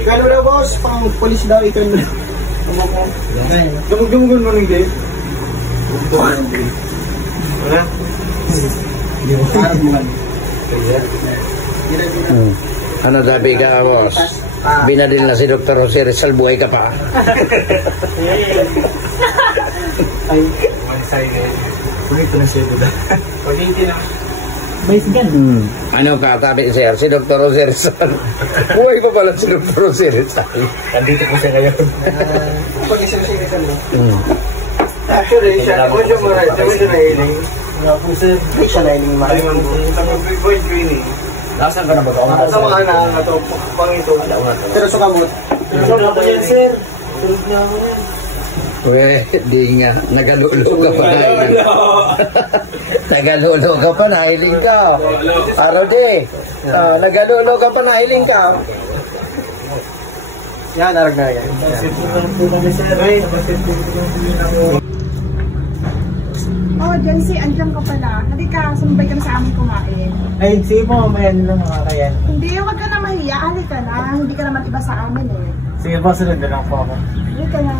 Ikano na boss, pang polis daw, ikano na. Gamug-gamugun mo nang day. Wala? Hindi mo harap mo man. Ano sabi ka, boss? Binadil na si Dr. Jose Rizal, buhay ka pa. Ay, one side. Pumito na siya doon. Pag-inti na. Base gun. Ano ka, tabi sir? Si Dr. Jose Rizal. Buhay pa pala si Dr. Jose Rizal. Nandito po siya ngayon. Pag-isip siya ito, no? Actually, siya po siya maray. Siya po siya nailing. Nga po sir. Hindi siya nailing maray. Tapos boy training. Nasaan ka na ba ito? Sa mga na ito, pang ito. Pero sa kamot. Tulog na ako yan, sir. Tulog na ako yan. Di nga. Nagalulo ka pa nahiling. Nagalulo ka pa nahiling ka. Araw di. Nagalulo ka pa nahiling ka. Yan, narag na yan. Oh, Jency, andyan ka pala. Halika, sumabay ka na sa amin kumain. Ay, sige po, mamaya nila makakayan. Hindi, huwag ka na mahiya. Halika na. Hindi ka naman iba sa amin eh. Sige po, sunod na lang po ako. Halika na.